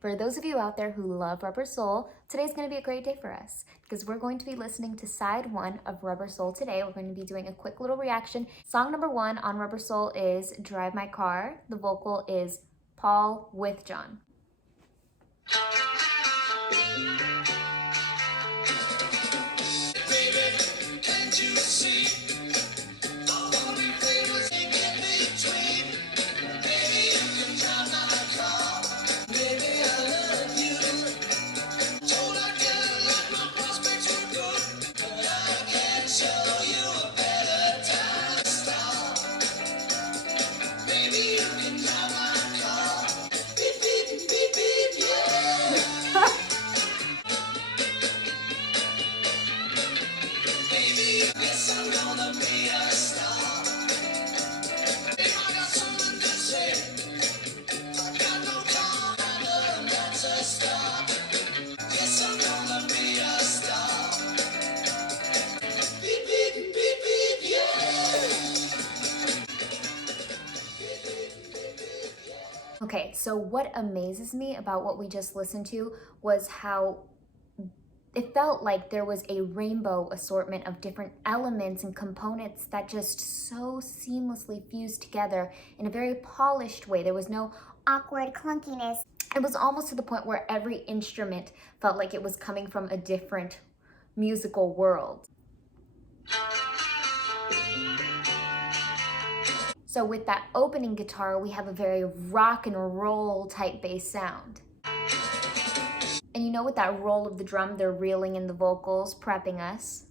For those of you out there who love Rubber Soul, today's going to be a great day for us because we're going to be listening to side one of Rubber Soul today. We're going to be doing a quick little reaction. Song number one on Rubber Soul is Drive My Car. The vocal is Paul with John. Okay, so what amazes me about what we just listened to was how it felt like there was a rainbow assortment of different elements and components that just so seamlessly fused together in a very polished way. There was no awkward clunkiness. It was almost to the point where every instrument felt like it was coming from a different musical world. So with that opening guitar, we have a very rock and roll type bass sound. And you know, with that roll of the drum, they're reeling in the vocals, prepping us.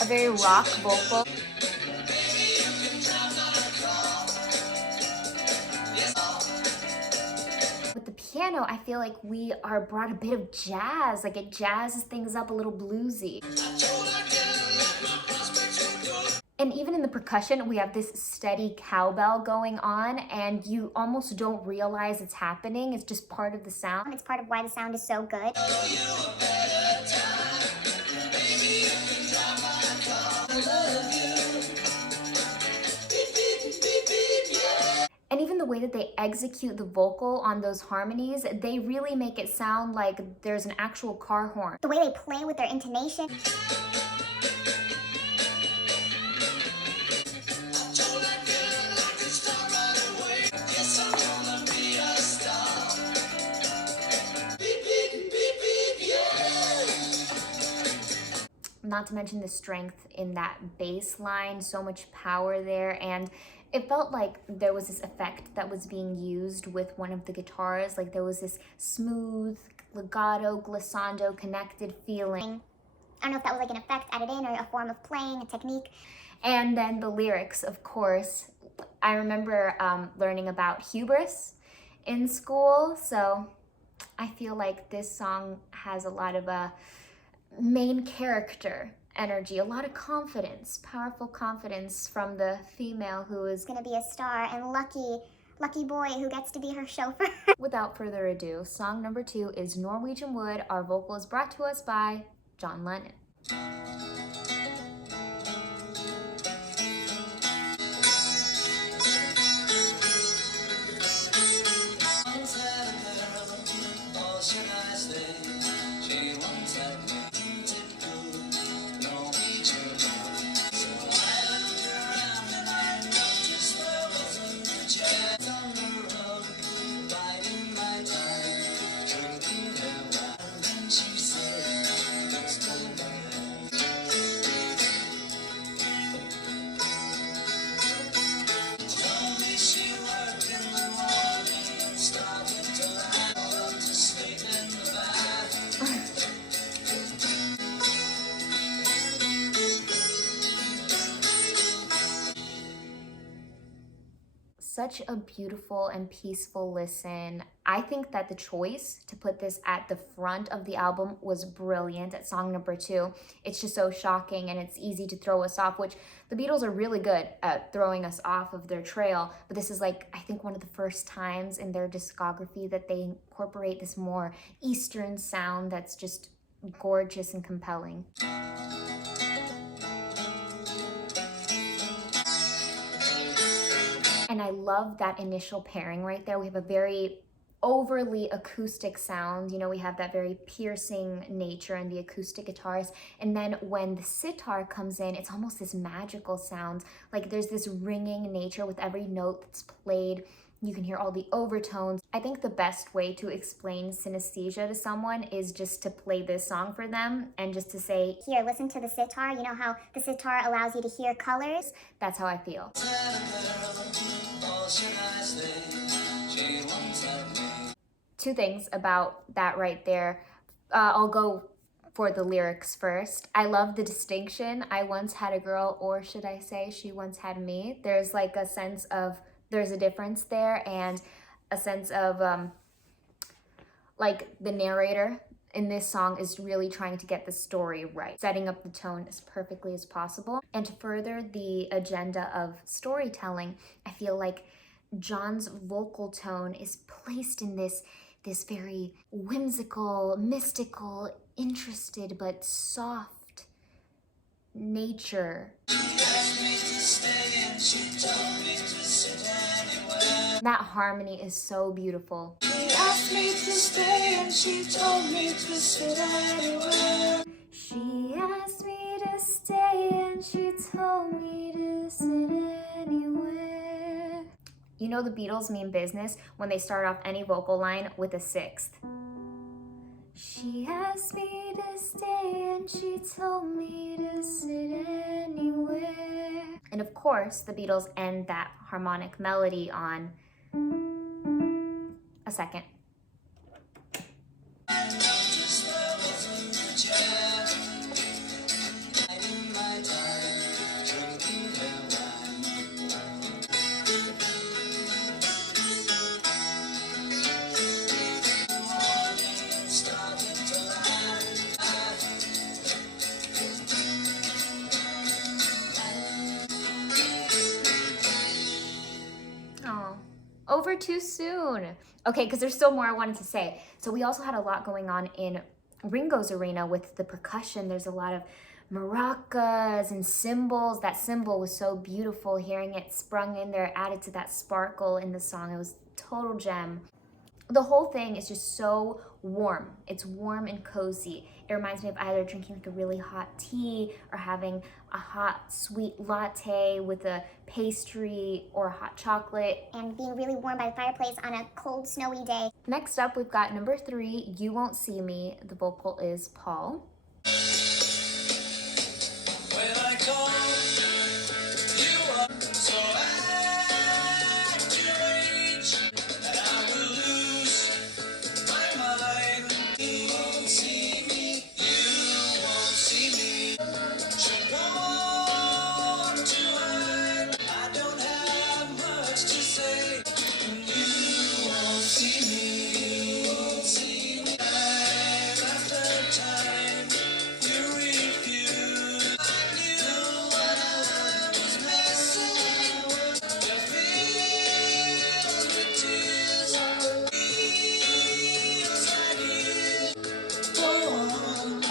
A very rock vocal. With the piano, I feel like we are brought a bit of jazz, like it jazzes things up a little bluesy. And even in the percussion, we have this steady cowbell going on, and you almost don't realize it's happening. It's just part of the sound. It's part of why the sound is so good. And even the way that they execute the vocal on those harmonies, they really make it sound like there's an actual car horn. The way they play with their intonation. Not to mention the strength in that bass line, so much power there, and it felt like there was this effect that was being used with one of the guitars, like there was this smooth, legato, glissando, connected feeling. I don't know if that was like an effect added in or a form of playing, a technique. And then the lyrics, of course. I remember learning about hubris in school, so I feel like this song has a lot of main character energy, a lot of confidence, powerful confidence from the female who is gonna be a star and lucky boy who gets to be her chauffeur. Without further ado, song number two is Norwegian Wood. Our vocal is brought to us by John Lennon. Such a beautiful and peaceful listen. I think that the choice to put this at the front of the album was brilliant at song number two. It's just so shocking and it's easy to throw us off, which the Beatles are really good at throwing us off of their trail. But this is like, I think one of the first times in their discography that they incorporate this more Eastern sound that's just gorgeous and compelling. And I love that initial pairing right there. We have a very overly acoustic sound. You know, we have that very piercing nature in the acoustic guitars. And then when the sitar comes in, it's almost this magical sound. Like there's this ringing nature with every note that's played. You can hear all the overtones. I think the best way to explain synesthesia to someone is just to play this song for them and just to say, Here, listen to the sitar. You know how the sitar allows you to hear colors? that's how I feel. Two things about that right there. I'll go for the lyrics first. I love the distinction. I once had a girl, or should I say, she once had me. There's like a sense of, there's a difference there, and a sense of like the narrator in this song is really trying to get the story right, setting up the tone as perfectly as possible. And to further the agenda of storytelling, I feel like John's vocal tone is placed in this very whimsical, mystical, interested, but soft nature. That harmony is so beautiful. She asked me to stay and she told me to sit anywhere. She asked me to stay and she told me to sit anywhere. You know the Beatles mean business when they start off any vocal line with a sixth. She asked me to stay and she told me to sit anywhere. And of course, the Beatles end that harmonic melody on a second. Oh, over too soon. Okay, because there's still more I wanted to say. So we also had a lot going on in Ringo's arena with the percussion. There's a lot of maracas and cymbals. That cymbal was so beautiful. Hearing it sprung in there added to that sparkle in the song. It was a total gem. The whole thing is just so warm. It's warm and cozy. It reminds me of either drinking like a really hot tea or having a hot sweet latte with a pastry or hot chocolate. And being really warm by the fireplace on a cold, snowy day. Next up, we've got number 3, You Won't See Me. The vocal is Paul. When I call, you are so accurate, and I will lose my mind. You won't see me, you won't see me. Should want to hide, I don't have much to say. You won't see me, you won't see me. Time after time, you refuse. I knew what I was missing. The fields with tears, feels like it. Go on.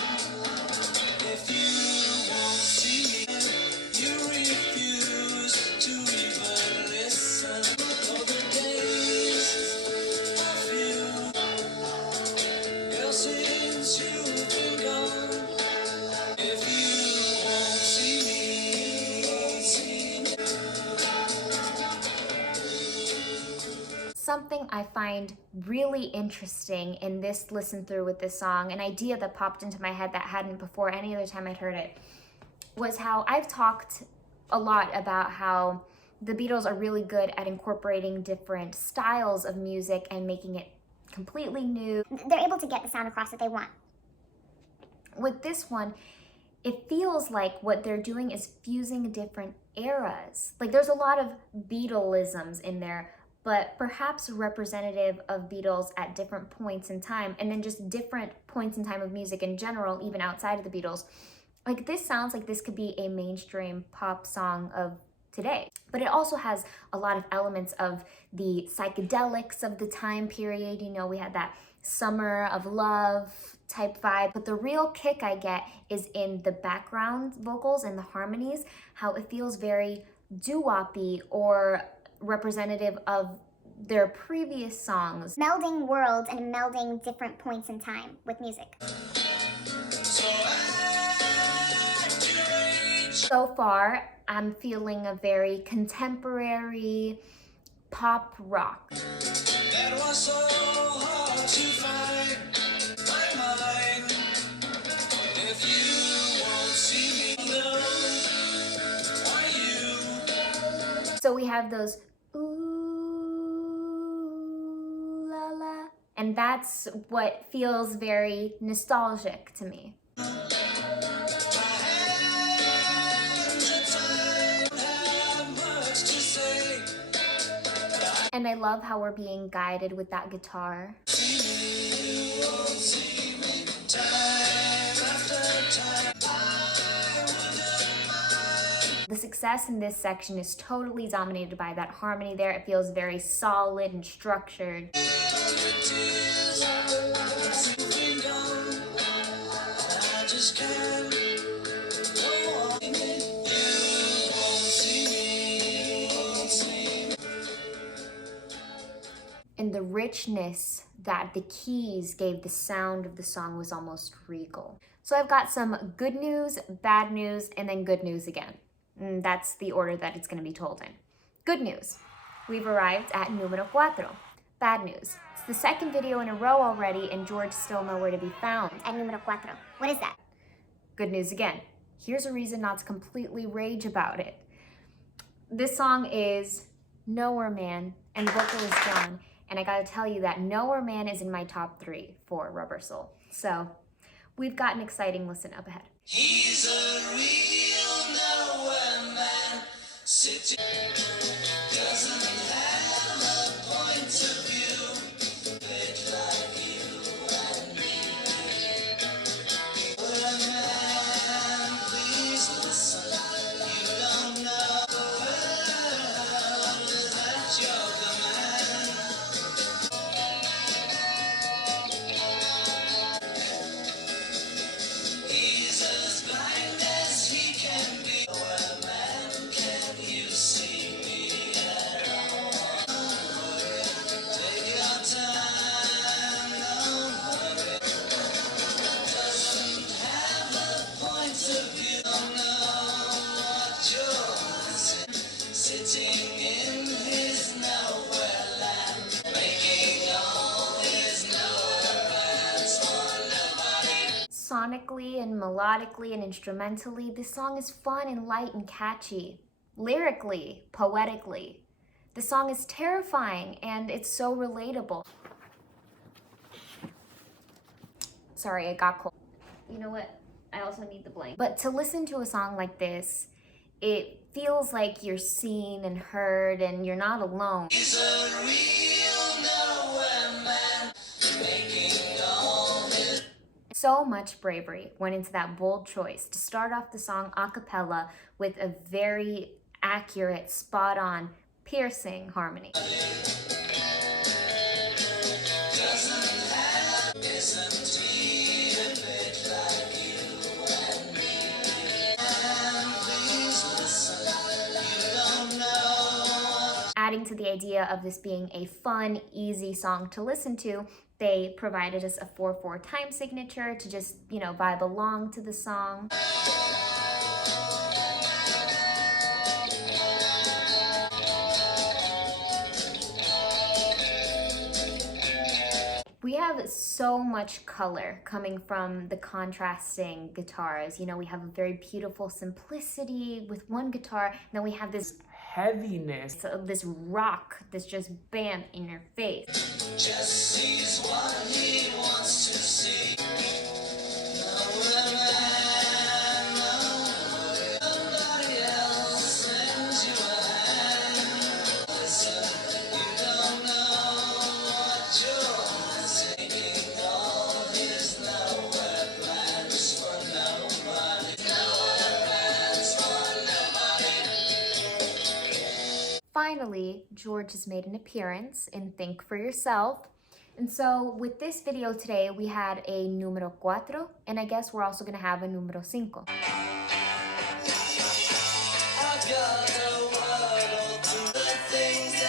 If you won't see me, you refuse to even listen. All the days I feel, girl, since you've been gone. If you won't see me, something I find really interesting in this listen through with this song, an idea that popped into my head that hadn't before any other time I'd heard it, was how I've talked a lot about how the Beatles are really good at incorporating different styles of music and making it completely new. They're able to get the sound across that they want. With this one, it feels like what they're doing is fusing different eras. Like there's a lot of Beatleisms in there, but perhaps representative of Beatles at different points in time, and then just different points in time of music in general, even outside of the Beatles. Like this sounds like this could be a mainstream pop song of today, but it also has a lot of elements of the psychedelics of the time period. You know, we had that summer of love type vibe, but the real kick I get is in the background vocals and the harmonies, how it feels very doo-woppy or representative of their previous songs. Melding worlds and melding different points in time with music. So far, I'm feeling a very contemporary pop rock. That was so hard to find my mind. If you won't see me, no, why you? So we have those ooh la la, and that's what feels very nostalgic to me. And I love how we're being guided with that guitar. The success in this section is totally dominated by that harmony there. It feels very solid and structured. And the richness that the keys gave the sound of the song was almost regal. So I've got some good news, bad news, and then good news again. And that's the order that it's going to be told in. Good news, we've arrived at numero 4. Bad news, it's the second video in a row already and George's still nowhere to be found. At numero 4. What is that? Good news again, here's a reason not to completely rage about it. This song is Nowhere Man and the vocal is John. And I gotta tell you that Nowhere Man is in my top 3 for Rubber Soul. So we've got an exciting listen up ahead. He's a real nowhere man, sitting, doesn't have a point of view, bit like you and me. Nowhere man, please listen, you don't know the world is at your command. He's as blind as he can be. Nowhere man, can you see me at all? Take your time, don't hurry. Doesn't have a point of view. Don't know what you're missing. Sitting in his nowhere land, making all his nowhere plans for nobody. Sonically and melodically and instrumentally, this song is fun and light and catchy. Lyrically, poetically. The song is terrifying and it's so relatable. Sorry, I got cold. You know what? I also need the blanket. But to listen to a song like this, it feels like you're seen and heard and you're not alone. He's a real nowhere man, making all his. So much bravery went into that bold choice to start off the song a cappella with a very accurate, spot-on, piercing harmony. Doesn't have, isn't he a bit like you and me? And please listen, you don't know. Adding to the idea of this being a fun, easy song to listen to, they provided us a 4/4 time signature to just, vibe along to the song. We have so much color coming from the contrasting guitars. We have a very beautiful simplicity with one guitar, and then we have this heaviness. this rock that's just bam in your face. Just sees what he wants to see. Nowhere man, nobody else lends you a hand. Listen, you don't know what you're missing. Making all his nowhere plans for nobody. Nowhere plans for nobody. Finally, George has made an appearance in Think for Yourself. And so with this video today, we had a numero 4, and I guess we're also gonna have a numero 5. I got a world to the things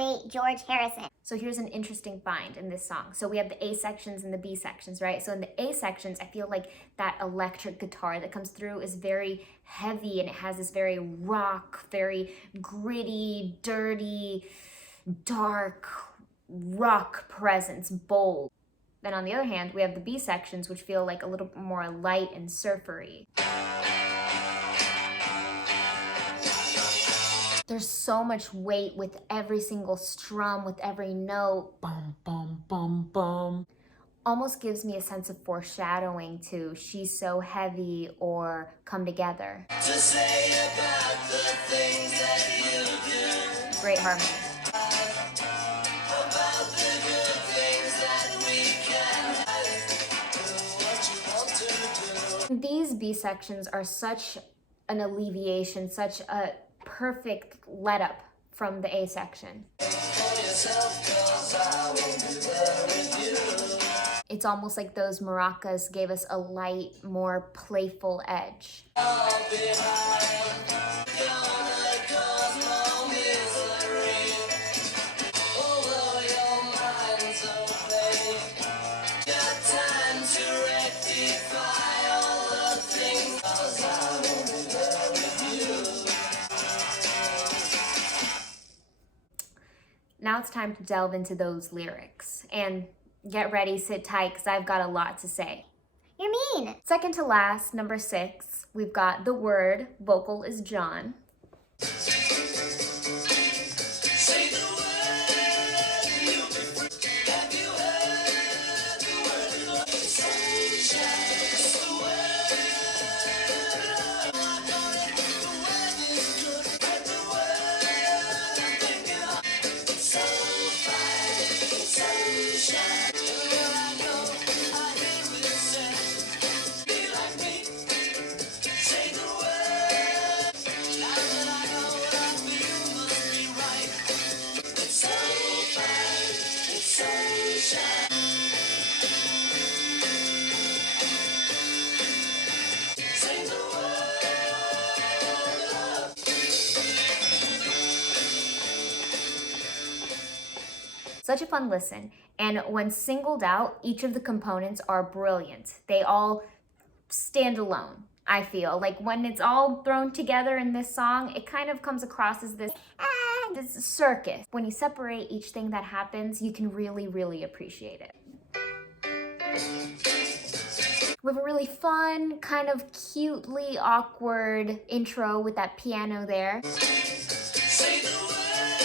great George Harrison. So here's an interesting find in this song. So we have the A sections and the B sections, right? So in the A sections, I feel like that electric guitar that comes through is very heavy and it has this very rock, very gritty, dirty, dark rock presence, bold. Then on the other hand, we have the B sections, which feel like a little more light and surfery. There's so much weight with every single strum, with every note. Bum, bum, bum, bum. Almost gives me a sense of foreshadowing to She's So Heavy or Come Together. To say about the things that you do, Great harmony. about the good things that we can do what you want to do. These B sections are such an alleviation, such a perfect let up from the A section. It's almost like those maracas gave us a light, more playful edge. Now it's time to delve into those lyrics. And get ready, sit tight, because I've got a lot to say. You're mean. Second to last, number 6, we've got The Word. Vocal is John. Say the word, you'll be free. Have you heard the word? Sunshine, it's the word. I got it, the word is good. Spread the word, I'm thinking of it's so fine, it's sunshine. Everywhere I go, I hear it said, be like me. Say the word. Now that I know what I feel must be right. It's so fine, it's sunshine. Say the word. Such a fun listen. And when singled out, each of the components are brilliant. They all stand alone, I feel. Like when it's all thrown together in this song, it kind of comes across as this circus. When you separate each thing that happens, you can really, really appreciate it. We have a really fun, kind of cutely awkward intro with that piano there. Say the word,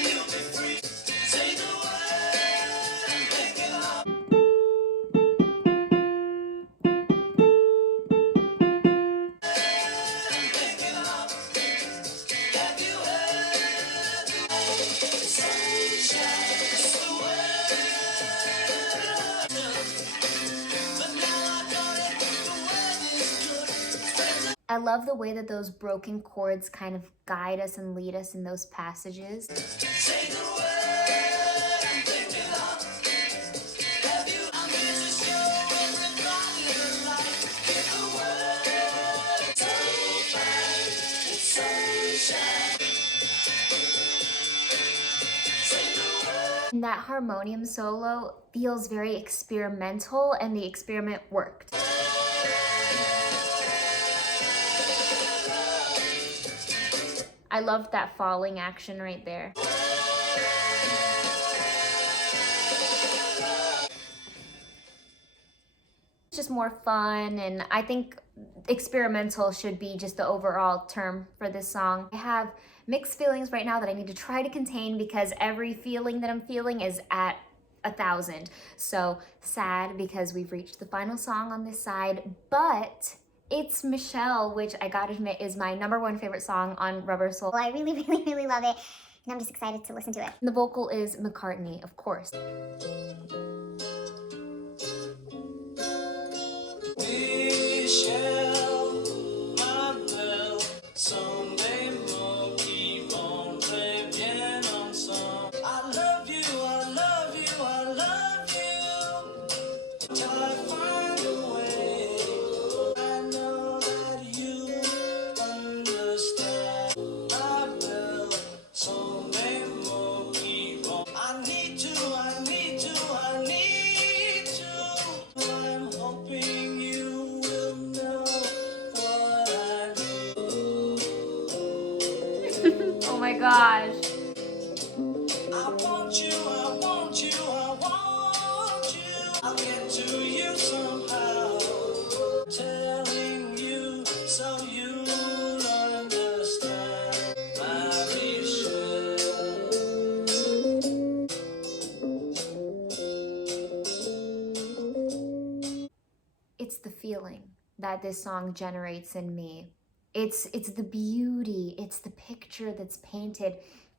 you'll be free. Say the word, I'm thinking of. I'm thinking of. Have you heard the word? Sunshine, it's the word. But now I got it, the word is good. I love the way that those broken chords kind of guide us and lead us in those passages. Say the word, I'm thinking of. Have you? I'm here to show everybody the light. Give the word. So fine, it's sunshine. Say the word. And that harmonium solo feels very experimental, and the experiment worked. I loved that falling action right there. It's just more fun, and I think experimental should be just the overall term for this song. I have mixed feelings right now that I need to try to contain because every feeling that I'm feeling is at 1,000. So sad because we've reached the final song on this side, but it's Michelle, which I gotta admit is my #1 favorite song on Rubber Soul. Well, I really, really, really love it. And I'm just excited to listen to it. The vocal is McCartney, of course. We shall not tell. Someday more keep on playing on song. I love you, I love you, I love you. Till I find a way. I know that you understand. I will someday more feeling that this song generates in me. It's the beauty, it's the picture that's painted,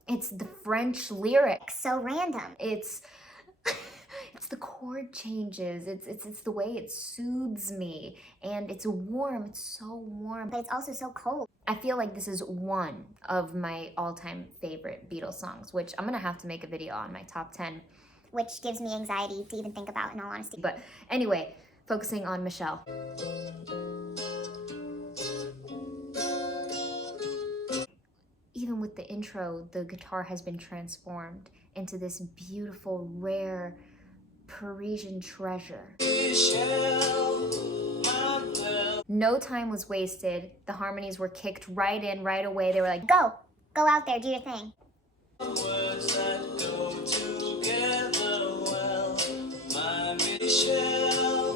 it's the French lyrics. So random. It's it's the chord changes. It's the way it soothes me, and it's warm. It's so warm. But it's also so cold. I feel like this is one of my all-time favorite Beatles songs, which I'm gonna have to make a video on my top 10. Which gives me anxiety to even think about, in all honesty. But anyway, focusing on Michelle. Even with the intro, the guitar has been transformed into this beautiful, rare Parisian treasure. No time was wasted. The harmonies were kicked right in, right away. They were like, Go out there, do your thing. Words that go together well, my Michelle,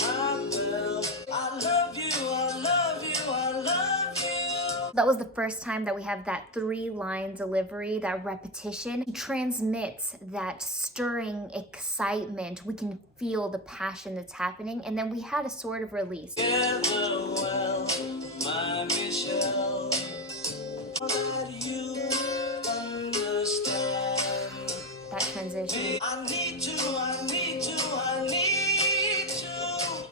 my belle. I love you, I love you, I love you. that was the first time that we have that 3-line delivery, that repetition. He transmits that stirring excitement. We can feel the passion that's happening, and then we had a sort of release. Together well, my Michelle, that you understand. That transition. I need to, I need to, I need to.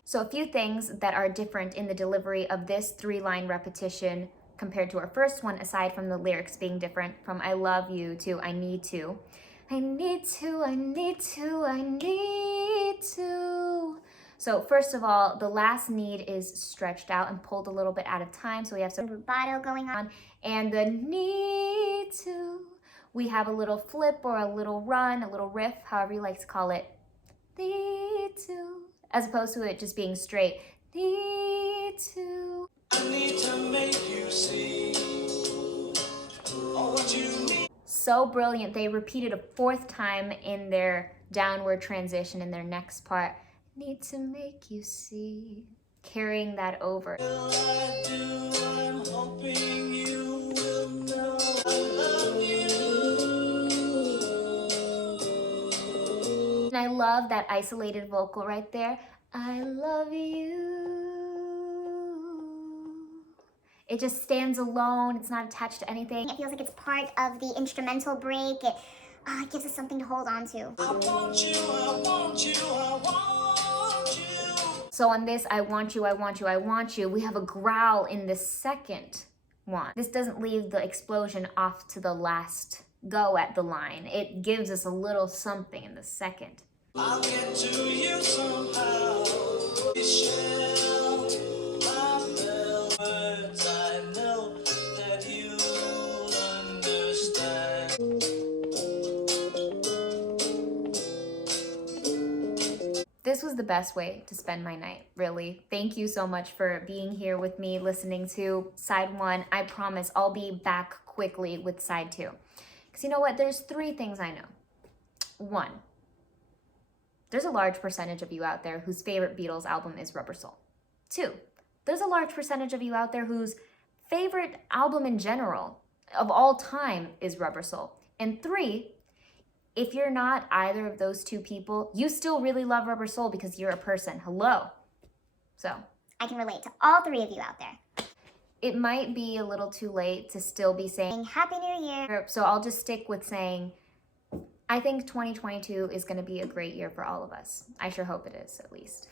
So a few things that are different in the delivery of this 3-line repetition compared to our first one, aside from the lyrics being different from I love you to I need to. I need to, I need to, I need to. So first of all, the last need is stretched out and pulled a little bit out of time. So we have some Rubato going on. and the need to, we have a little flip or a little run, a little riff, however you like to call it. Need to, as opposed to it just being straight. Need to. I need to make you see what you need. So brilliant. They repeated a 4th time in their downward transition in their next part. Need to make you see. Carrying that over. I do, I'm hoping you will know I love you. And I love that isolated vocal right there. I love you. It just stands alone. It's not attached to anything. It feels like it's part of the instrumental break. It gives us something to hold on to. I want you, I want you, I want you. So on this, I want you, I want you, I want you, we have a growl in the second one. This doesn't leave the explosion off to the last go at the line. It gives us a little something in the second. I'll get to you somehow. Michelle, my belle. Words I know that you'll understand. This was the best way to spend my night, really. Thank you so much for being here with me, listening to side 1. I promise I'll be back quickly with side 2. Because you know what? There's 3 things I know. 1, there's a large percentage of you out there whose favorite Beatles album is Rubber Soul. 2, there's a large percentage of you out there whose favorite album in general of all time is Rubber Soul. And 3, if you're not either of those 2 people, you still really love Rubber Soul because you're a person. Hello. So I can relate to all 3 of you out there. it might be a little too late to still be saying Happy New Year. so I'll just stick with saying I think 2022 is going to be a great year for all of us. I sure hope it is, at least.